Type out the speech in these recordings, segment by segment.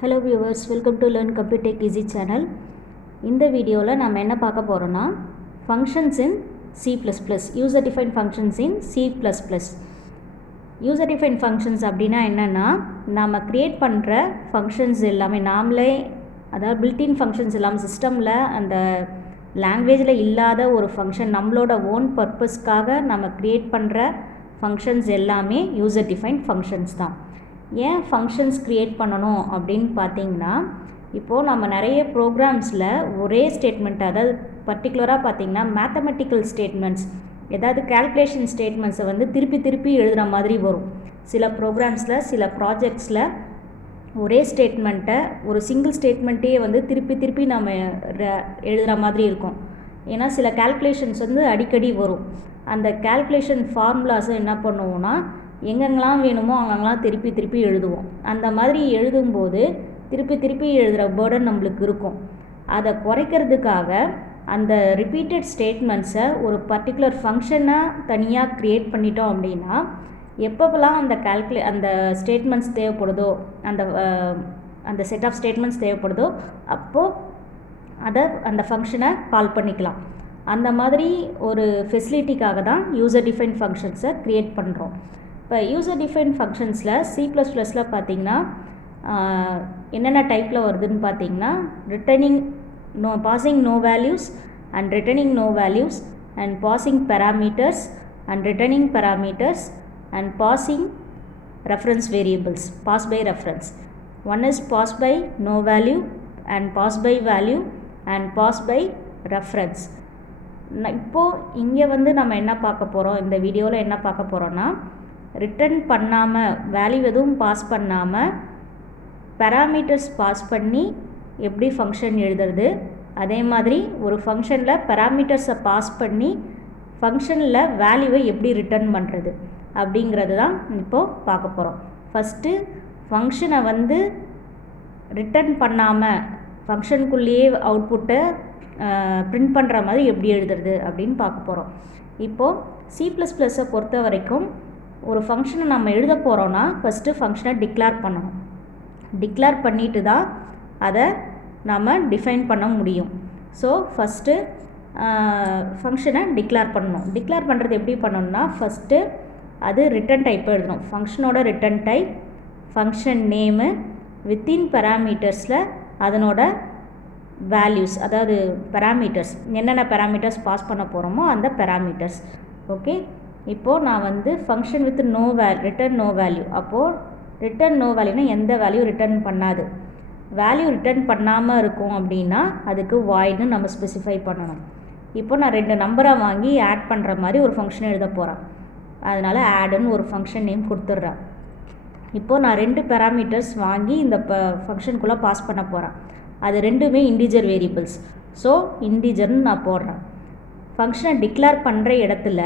Hello viewers, welcome to Learn Computer Tech Easy channel. இந்த வீடியோவில் நம்ம என்ன பார்க்க போகிறோன்னா functions in C++, user defined functions in C++. user defined functions அப்படின்னா என்னென்னா நம்ம க்ரியேட் பண்ணுற ஃபங்க்ஷன்ஸ் எல்லாமே நாமளே, அதாவது built-in functions எல்லாமே சிஸ்டமில் அந்த லாங்குவேஜில் இல்லாத ஒரு ஃபங்க்ஷன் நம்மளோட ஓன் பர்பஸ்க்காக நம்ம க்ரியேட் பண்ணுற ஃபங்க்ஷன்ஸ் எல்லாமே user defined functions தான். ஏன் ஃபங்க்ஷன்ஸ் க்ரியேட் பண்ணணும் அப்படின்னு பார்த்தீங்கன்னா, இப்போது நம்ம நிறைய ப்ரோக்ராம்ஸில் ஒரே ஸ்டேட்மெண்ட், அதாவது பர்டிகுலராக பார்த்திங்கன்னா மேத்தமெட்டிக்கல் ஸ்டேட்மெண்ட்ஸ், ஏதாவது கேல்குலேஷன் ஸ்டேட்மெண்ட்ஸை வந்து திருப்பி திருப்பி எழுதுகிற மாதிரி வரும். சில ப்ரோக்ராம்ஸில் சில ப்ராஜெக்ட்ஸில் ஒரே ஸ்டேட்மெண்ட்டை ஒரு சிங்கிள் ஸ்டேட்மெண்ட்டே வந்து திருப்பி திருப்பி நம்ம எழுதுகிற மாதிரி இருக்கும். ஏன்னா சில கேல்குலேஷன்ஸ் வந்து அடிக்கடி வரும். அந்த கேல்குலேஷன் ஃபார்முலாஸை என்ன பண்ணுவோன்னா எங்கெங்கெல்லாம் வேணுமோ அங்கெங்கெல்லாம் திருப்பி திருப்பி எழுதுவோம். அந்த மாதிரி எழுதும்போது திருப்பி திருப்பி எழுதுகிற பேர்டன் நம்மளுக்கு இருக்கும். அதை குறைக்கிறதுக்காக அந்த ரிப்பீட்டட் ஸ்டேட்மெண்ட்ஸை ஒரு பர்டிகுலர் ஃபங்க்ஷனாக தனியாக க்ரியேட் பண்ணிட்டோம் அப்படின்னா, எப்பப்பெல்லாம் அந்த ஸ்டேட்மெண்ட்ஸ் தேவைப்படுதோ, அந்த செட் ஆஃப் ஸ்டேட்மெண்ட்ஸ் தேவைப்படுதோ அப்போது அந்த ஃபங்க்ஷனை கால் பண்ணிக்கலாம். அந்த மாதிரி ஒரு ஃபெசிலிட்டிக்காக தான் யூசர் டிஃபைன் ஃபங்க்ஷன்ஸை க்ரியேட் பண்ணுறோம். இப்போ யூசர் டிஃபைன் ஃபங்க்ஷன்ஸில் C++ல் பார்த்திங்கன்னா என்னென்ன டைப்பில் வருதுன்னு பார்த்திங்கன்னா, passing no values and returning no values and passing parameters and returning parameters and passing reference variables, pass by reference. One is pass by no value and pass by value and pass by reference. இப்போது இங்கே வந்து நம்ம என்ன பார்க்க போகிறோம், இந்த வீடியோவில் என்ன பார்க்க போகிறோன்னா, ரிட்டர்ன் பண்ணாமல் வேல்யூ எதுவும் பாஸ் பண்ணாமல் பேராமீட்டர்ஸ் பாஸ் பண்ணி எப்படி ஃபங்க்ஷன் எழுதுறது, அதே மாதிரி ஒரு ஃபங்க்ஷனில் பேராமீட்டர்ஸை பாஸ் பண்ணி ஃபங்க்ஷனில் வேல்யூவை எப்படி ரிட்டர்ன் பண்ணுறது அப்படிங்கிறது தான் இப்போது பார்க்க போகிறோம். ஃபஸ்ட்டு ஃபங்க்ஷனை வந்து ரிட்டர்ன் பண்ணாமல் ஃபங்க்ஷனுக்குள்ளேயே அவுட்புட்டை பிரிண்ட் பண்ணுற மாதிரி எப்படி எழுதுறது அப்படின்னு பார்க்க போகிறோம். இப்போது C++ஸை பொறுத்த வரைக்கும் ஒரு ஃபங்க்ஷனை நம்ம எழுத போகிறோன்னா ஃபஸ்ட்டு ஃபங்க்ஷனை டிக்ளேர் பண்ணணும். டிக்ளேர் பண்ணிட்டு தான் அதை நம்ம டிஃபைன் பண்ண முடியும். ஸோ ஃபஸ்ட்டு ஃபங்க்ஷனை டிக்ளேர் பண்ணணும். டிக்ளேர் பண்ணுறது எப்படி பண்ணணும்னா, ஃபஸ்ட்டு அது ரிட்டன் டைப்பை எழுதணும். ஃபங்க்ஷனோட return type, function name, within பேராமீட்டர்ஸில் அதனோட வேல்யூஸ், அதாவது பேராமீட்டர்ஸ், என்னென்ன பேராமீட்டர்ஸ் பாஸ் பண்ண போகிறோமோ அந்த பேராமீட்டர்ஸ். ஓகே, இப்போது நான் வந்து function with return no value, அப்போது ரிட்டர்ன் நோ வேல்யூனா எந்த வேல்யூ ரிட்டர்ன் பண்ணாது, வேல்யூ ரிட்டர்ன் பண்ணாமல் இருக்கும் அப்படின்னா அதுக்கு வாய்டுன்னு நம்ம ஸ்பெசிஃபை பண்ணணும். இப்போது நான் 2 நம்பரை வாங்கி ஆட் பண்ணுற மாதிரி ஒரு ஃபங்க்ஷன் எழுத போகிறேன். அதனால் ஆடுன்னு ஒரு ஃபங்க்ஷன் நேம் கொடுத்துட்றேன். இப்போது நான் 2 பேராமீட்டர்ஸ் வாங்கி இந்த ஃபங்க்ஷனுக்குள்ளே பாஸ் பண்ண போகிறேன். அது ரெண்டுமே இன்டிஜர் வேரியபிள்ஸ். ஸோ இன்டிஜர்னு நான் போடுறேன். ஃபங்க்ஷனை டிக்ளேர் பண்ணுற இடத்துல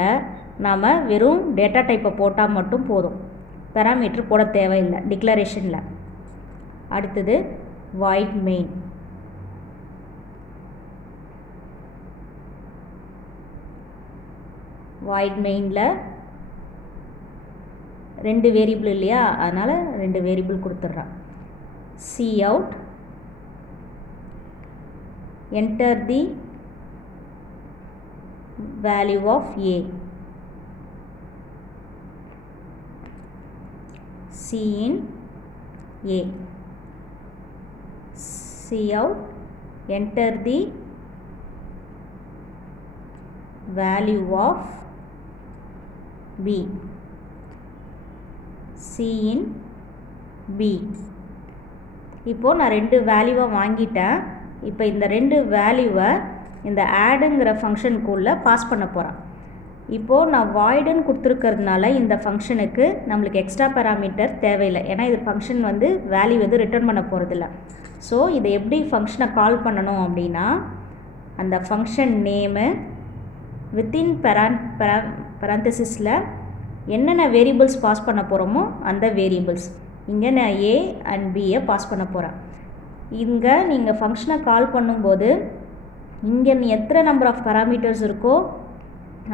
நாம் வெறும் டேட்டா டைப்பை போட்டால் மட்டும் போதும், பேராமீட்டர் போட தேவையில்லை டிக்ளரேஷனில். அடுத்தது வாய்ட் மெயின். வாய்ட் மெயினில் 2 வேரியபிள் இல்லையா, அதனால் 2 வேரியபிள் கொடுத்துட்றேன். cout, enter the value of a, in a, cout, enter the value of b, in b. இப்போது நான் 2 வேல்யூவை வாங்கிட்டேன். இப்போ இந்த 2 வேல்யூவை இந்த ஆடுங்கிற ஃபங்க்ஷனுக்குள்ளே பாஸ் பண்ண போகிறேன். இப்போது நான் வாய்டுன்னு கொடுத்துருக்கிறதுனால இந்த ஃபங்க்ஷனுக்கு நம்மளுக்கு எக்ஸ்ட்ரா பேராமீட்டர் தேவையில்லை. ஏன்னா இது ஃபங்க்ஷன் வந்து வேல்யூ வந்து ரிட்டர்ன் பண்ண போகிறதில்ல. ஸோ இதை எப்படி ஃபங்க்ஷனை கால் பண்ணணும் அப்படின்னா, அந்த ஃபங்க்ஷன் நேமு வித்தின் பேராந்தசிஸில் என்னென்ன வேரியபிள்ஸ் பாஸ் பண்ண போகிறோமோ அந்த வேரியபிள்ஸ், இங்கே நான் ஏ அண்ட் பியை பாஸ் பண்ண போகிறேன். இங்கே நீங்கள் ஃபங்க்ஷனை கால் பண்ணும்போது இங்கே எத்தனை நம்பர் ஆஃப் பேராமீட்டர்ஸ் இருக்கோ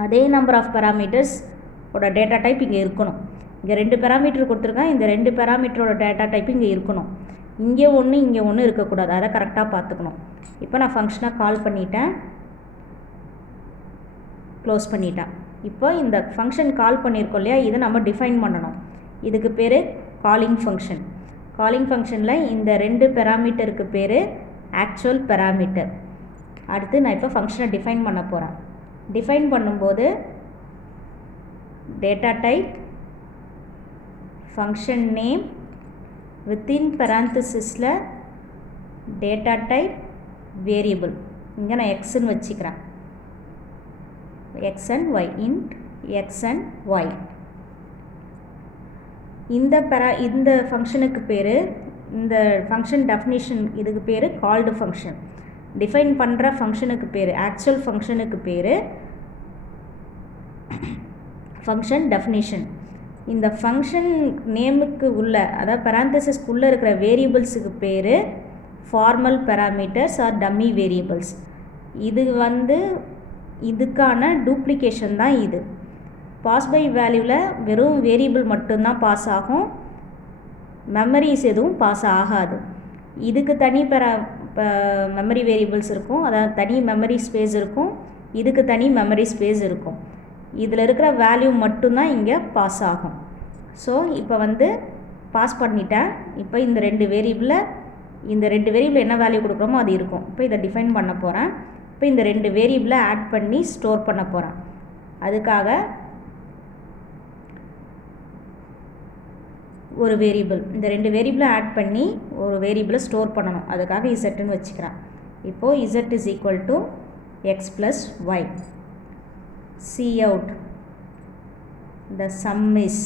அதே நம்பர் ஆஃப் பேராமீட்டர்ஸ் ஓட டேட்டா டைப் இங்கே இருக்கணும். இங்கே 2 பேராமீட்டர் கொடுத்துருக்கேன், இந்த 2 பேராமீட்டரோட டேட்டா டைப் இங்கே இருக்கணும். இங்கே ஒன்று இருக்கக்கூடாது, அதை கரெக்டாக பார்த்துக்கணும். இப்போ நான் ஃபங்க்ஷனை கால் பண்ணிட்டேன், க்ளோஸ் பண்ணிட்டேன். இப்போ இந்த ஃபங்க்ஷன் கால் பண்ணியிருக்கோம் இல்லையா, இதை நம்ம டிஃபைன் பண்ணணும். இதுக்கு பேர் காலிங் ஃபங்க்ஷன். காலிங் ஃபங்க்ஷனில் இந்த 2 பெராமீட்டருக்கு பேர் ஆக்சுவல் பெராமீட்டர். அடுத்து நான் இப்போ ஃபங்க்ஷனை டிஃபைன் பண்ண போகிறேன். டிஃபைன் பண்ணும்போது data type, function name, within பெராந்தசிஸில் டேட்டா டைப், வேரியபிள். இங்கே நான் எக்ஸ்ன்னு வச்சுக்கிறேன், x and y, int x and y. இந்த ஃபங்க்ஷனுக்கு பேர், இந்த ஃபங்க்ஷன் டெஃபினிஷன் இதுக்கு பேர் கால்டு ஃபங்க்ஷன். டிஃபைன் பண்ணுற ஃபங்க்ஷனுக்கு பேர், ஆக்சுவல் ஃபங்க்ஷனுக்கு பேர் ஃபங்க்ஷன் டெஃபினிஷன். இந்த ஃபங்க்ஷன் நேமுக்கு உள்ள, அதாவது பெராந்தசிஸ்க்குள்ளே இருக்கிற வேரியபிள்ஸுக்கு பேர் formal parameters or dummy variables. இது இதுக்கான டூப்ளிகேஷன் தான் இது. பாஸ் பை வேல்யூவில் வெறும் வேரியபிள் மட்டும்தான் பாஸ் ஆகும், மெமரிஸ் எதுவும் பாஸ் ஆகாது. இதுக்கு தனி மெமரி வேரியபிள்ஸ் இருக்கும், அதாவது தனி மெமரி ஸ்பேஸ் இருக்கும், இதுக்கு தனி மெமரி ஸ்பேஸ் இருக்கும். இதில் இருக்கிற வேல்யூ மட்டும்தான் இங்கே பாஸ் ஆகும். ஸோ இப்போ பாஸ் பண்ணிட்டேன். இப்போ இந்த 2 வேரியபிளில் என்ன வேல்யூ கொடுக்குறோமோ அது இருக்கும். இப்போ இதை டிஃபைன் பண்ண போகிறேன். இப்போ இந்த 2 வேரியபிளை ஆட் பண்ணி ஸ்டோர் பண்ண போகிறேன். அதுக்காக ஒரு வேரியபிள், இந்த 2 வேரியபிளை ஆட் பண்ணி ஒரு வேரியபிளை ஸ்டோர் பண்ணணும். அதுக்காக இசட்னு வச்சுக்கிறேன். இப்போது Z is equal to X plus Y. See out the sum is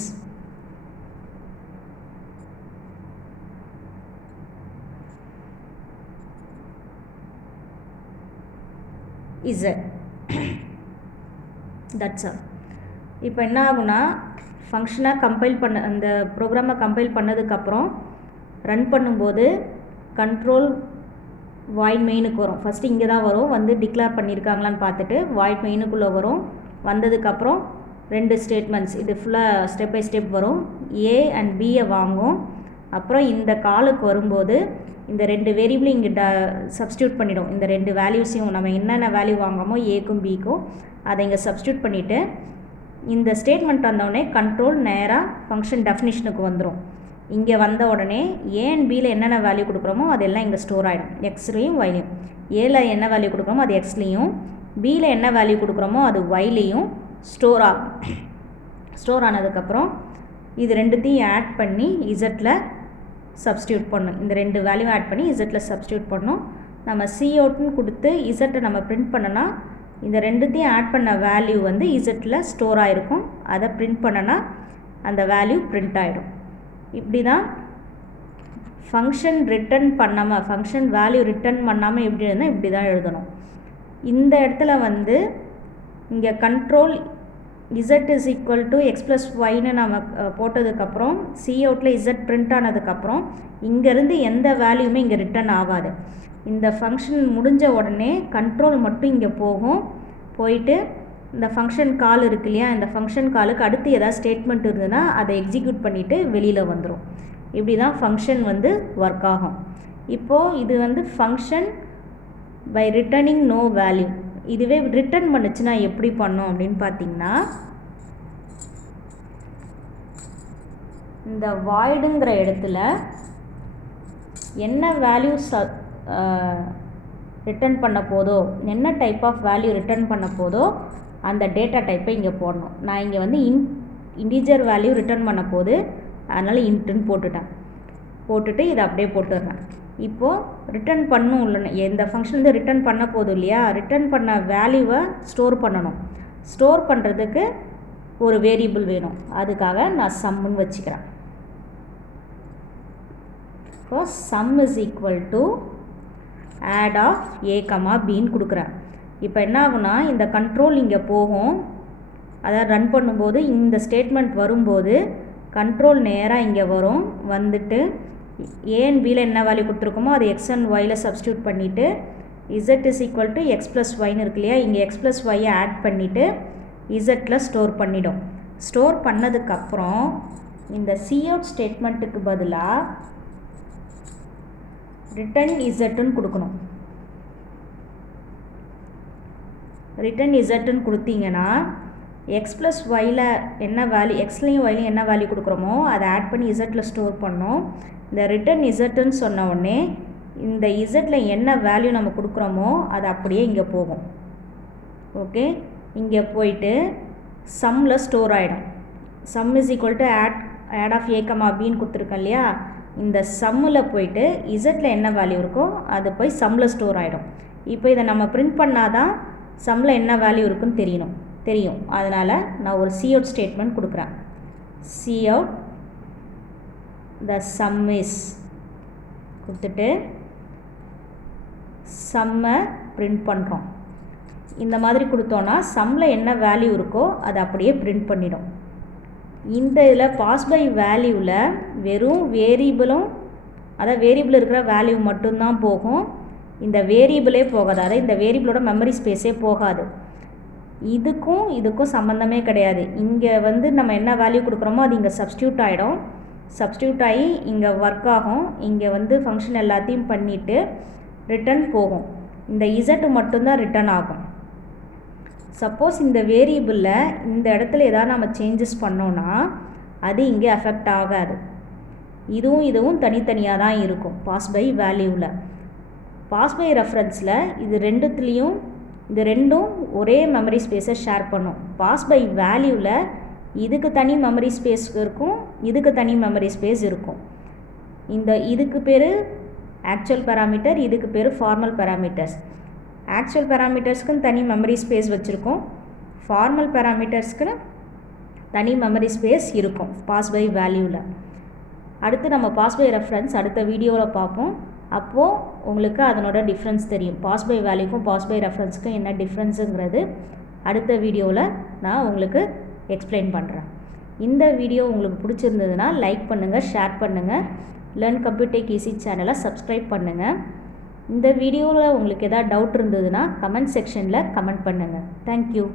Z. That's all. இப்போ என்ன ஆகுனா, ஃபங்க்ஷனை கம்பைல் பண்ண, அந்த ப்ரோக்ராமை கம்பைல் பண்ணதுக்கப்புறம் ரன் பண்ணும்போது கண்ட்ரோல் வாய்ட் மெயினுக்கு வரும். ஃபஸ்ட்டு இங்கே தான் வரும், டிக்ளேர் பண்ணியிருக்காங்களான்னு பார்த்துட்டு வாய்ட் மெயினுக்குள்ளே வரும். வந்ததுக்கப்புறம் 2 ஸ்டேட்மெண்ட்ஸ், இது ஃபுல்லாக ஸ்டெப் பை ஸ்டெப் வரும். A and Bயை வாங்கும். அப்புறம் இந்த காலுக்கு வரும்போது இந்த 2 வேரியபிளும் இங்கே சப்ஸ்டியூட் பண்ணிடும். இந்த 2 வேல்யூஸையும் நம்ம என்னென்ன வேல்யூ வாங்குறோமோ ஏக்கும் பிக்கும் அதை இங்கே சப்ஸ்டியூட் பண்ணிவிட்டு இந்த ஸ்டேட்மெண்ட் வந்தவுடனே கண்ட்ரோல் நேராக ஃபங்க்ஷன் டெஃபினிஷனுக்கு வந்துடும். இங்கே வந்த உடனே ஏ அண்ட் பியில் என்னென்ன வேல்யூ கொடுக்குறோமோ அதெல்லாம் இங்கே ஸ்டோர் ஆகிடும், எக்ஸ்லேயும் ஒய்லையும். ஏல என்ன வேல்யூ கொடுக்குறோமோ அது எக்ஸ்லேயும், பியில் என்ன வேல்யூ கொடுக்குறோமோ அது ஒய்லேயும் ஸ்டோர் ஆகும். ஸ்டோர் ஆனதுக்கப்புறம் இது 2த்தையும் ஆட் பண்ணி இசட்டில் சப்ஸ்டியூட் பண்ணணும். இந்த 2 வேல்யூ ஆட் பண்ணி இசட்டில் சப்ஸ்டியூட் பண்ணணும். நம்ம சி அவுட்னு கொடுத்து இசட்டை நம்ம பிரிண்ட் பண்ணனா இந்த 2த்தையும் ஆட் பண்ண வேல்யூ இசட்டில் ஸ்டோர் ஆகிருக்கும். அதை பிரிண்ட் பண்ணனா அந்த வேல்யூ பிரிண்ட் ஆகிடும். இப்படி தான் ஃபங்க்ஷன் ரிட்டர்ன் பண்ணாமல், ஃபங்க்ஷன் வேல்யூ ரிட்டர்ன் பண்ணாமல் எப்படி எழுதுனா இப்படி தான் எழுதணும். இந்த இடத்துல இங்கே control z is equal to X plus ஒய்னு நம்ம போட்டதுக்கப்புறம் சி அவுட்டில் z பிரிண்ட் ஆனதுக்கப்புறம் இங்கேருந்து எந்த வேல்யூமே இங்கே ரிட்டர்ன் ஆகாது. இந்த ஃபங்க்ஷன் முடிஞ்ச உடனே கண்ட்ரோல் மட்டும் இங்கே போகும். போயிட்டு இந்த ஃபங்க்ஷன் கால் இருக்கு இல்லையா, இந்த ஃபங்க்ஷன் காலுக்கு அடுத்து ஏதாவது ஸ்டேட்மெண்ட் இருந்ததுன்னா அதை எக்ஸிக்யூட் பண்ணிவிட்டு வெளியில் வந்துடும். இப்படி தான் ஃபங்க்ஷன் ஒர்க் ஆகும். இப்போது இது function by returning no value. இதுவே ரிட்டர்ன் பண்ணுச்சுன்னா எப்படி பண்ணோம் அப்படின்னு பார்த்தீங்கன்னா, இந்த வாய்டுங்கிற இடத்துல என்ன வேல்யூ ரிட்டர்ன் பண்ண போதோ, என்ன டைப் ஆஃப் வேல்யூ ரிட்டர்ன் பண்ண போதோ அந்த டேட்டா டைப்பை இங்கே போடணும். நான் இங்கே இன்டீஜர் வேல்யூ ரிட்டர்ன் பண்ண போது அதனால் இன்ட்டுன்னு போட்டுட்டு இதை அப்படியே போட்டுடுறேன். இப்போது ரிட்டர்ன் பண்ணும் இல்லை, இந்த ஃபங்க்ஷன் ரிட்டர்ன் பண்ண போதும் இல்லையா, ரிட்டர்ன் பண்ண வேல்யூவை ஸ்டோர் பண்ணணும். ஸ்டோர் பண்ணுறதுக்கு ஒரு வேரியபிள் வேணும். அதுக்காக நான் சம்முன்னு வச்சுக்கிறேன். இப்போ sum is equal to add of A comma பின்னு கொடுக்குறேன். இப்போ என்ன ஆகுனா, இந்த கண்ட்ரோல் இங்கே போகும். அதை ரன் பண்ணும்போது இந்த ஸ்டேட்மெண்ட் வரும்போது கண்ட்ரோல் நேராக இங்கே வரும். வந்துட்டு ஏ அண்ட் பியில் என்ன வேல்யூ கொடுத்துருக்கோமோ அது எக்ஸ் அண்ட் ஒயில் சப்ஸ்டியூட் பண்ணிவிட்டு Z is equal to X plus ஒய்னு இருக்கு இல்லையா, இங்கே எக்ஸ் ப்ளஸ் ஒய்யை ஆட் பண்ணிவிட்டு இசட்டில் ஸ்டோர் பண்ணிடும். ஸ்டோர் பண்ணதுக்கப்புறம் இந்த சி அவுட் ஸ்டேட்மெண்ட்டுக்கு பதிலாக ரிட்டன் இசட்டுன்னு கொடுக்கணும். ரிட்டன் இசட்டுன்னு கொடுத்தீங்கன்னா எக்ஸ் ப்ளஸ் ஒயில் என்ன வேல்யூ, எக்ஸ்லையும் ஒய்லையும் என்ன வேல்யூ கொடுக்குறோமோ அதை ஆட் பண்ணி இசட்டில் ஸ்டோர் பண்ணோம். இந்த ரிட்டன் இசட்டுன்னு சொன்ன உடனே இந்த இசட்டில் என்ன வேல்யூ நம்ம கொடுக்குறோமோ அது அப்படியே இங்கே போகும். ஓகே, இங்கே போயிட்டு சம்மில் ஸ்டோர் ஆகிடும். Sum is equal to add of A comma பின்னு கொடுத்துருக்கோம் இல்லையா, இந்த சம்மில் போயிட்டு இசட்டில் என்ன வேல்யூ இருக்கோ அது போய் சம்மில் ஸ்டோர் ஆகிடும். இப்போ இதை நம்ம பிரிண்ட் பண்ணால் தான் சம்மில் என்ன வேல்யூ இருக்குன்னு தெரியும். அதனால் நான் ஒரு சி அவுட் ஸ்டேட்மெண்ட் கொடுக்குறேன். C out the sum is கொடுத்துட்டு சம்மை பிரிண்ட் பண்ணுறோம். இந்த மாதிரி கொடுத்தோன்னா சம்மில் என்ன வேல்யூ இருக்கோ அதை அப்படியே பிரிண்ட் பண்ணிடும். இந்த இதில் பாஸ் பை வேல்யூவில் வெறும் வேரியபிளும், அதாவது வேரியபிள் இருக்கிற வேல்யூ மட்டும்தான் போகும். இந்த வேரியபிளே போகாது, அதாவது இந்த வேரியபிளோட மெமரி ஸ்பேஸே போகாது. இதுக்கும் சம்மந்தமே கிடையாது. இங்கே வந்து நம்ம என்ன வேல்யூ கொடுக்குறோமோ அது இங்கே சப்ஸ்டியூட் ஆகிடும். சப்ஸ்டியூட் ஆகி இங்கே ஒர்க் ஆகும். இங்கே வந்து ஃபங்க்ஷன் எல்லாத்தையும் பண்ணிவிட்டு ரிட்டன் போகும். இந்த இசட்டு மட்டும்தான் ரிட்டன் ஆகும். சப்போஸ் இந்த வேரியபிளில் இந்த இடத்துல ஏதாவது நம்ம சேஞ்சஸ் பண்ணோன்னா அது இங்கே அஃபெக்ட் ஆகாது. இதுவும் தனித்தனியாக தான் இருக்கும். பாஸ் பை வேல்யூவில், பாஸ் பை ரெஃபரன்ஸில் இது ரெண்டும் ஒரே மெமரி ஸ்பேஸை ஷேர் பண்ணும். பாஸ் பை வேல்யூவில் இதுக்கு தனி மெமரி ஸ்பேஸ் இருக்கும், இதுக்கு தனி மெமரி ஸ்பேஸ் இருக்கும். இதுக்கு பேர் ஆக்சுவல் பேராமீட்டர், இதுக்கு பேர் ஃபார்மல் பேராமீட்டர்ஸ். ஆக்சுவல் பேராமீட்டர்ஸ்க்குன்னு தனி மெமரி ஸ்பேஸ் வச்சுருக்கோம், ஃபார்மல் பேராமீட்டர்ஸ்க்குன்னு தனி மெமரி ஸ்பேஸ் இருக்கும் பாஸ் பை வேல்யூவில். அடுத்து நம்ம பாஸ் பை ரெஃபரன்ஸ் அடுத்த வீடியோவில் பார்ப்போம். அப்போது உங்களுக்கு அதனோட டிஃப்ரென்ஸ் தெரியும். பாஸ் பை வேல்யூக்கும் பாஸ் பை ரெஃபரன்ஸுக்கும் என்ன டிஃப்ரென்ஸுங்கிறது அடுத்த வீடியோவில் நான் உங்களுக்கு எக்ஸ்பிளைன் பண்ணுறேன். இந்த வீடியோ உங்களுக்கு பிடிச்சிருந்ததுன்னா லைக் பண்ணுங்கள், ஷேர் பண்ணுங்கள். லேர்ன் கம்ப்யூட்டர் டெக் ஈஸி சேனலை சப்ஸ்கிரைப் பண்ணுங்கள். இந்த வீடியோவில் உங்களுக்கு எதாவது டவுட் இருந்ததுன்னா கமெண்ட் செக்ஷனில் கமெண்ட் பண்ணுங்கள். தேங்க்யூ.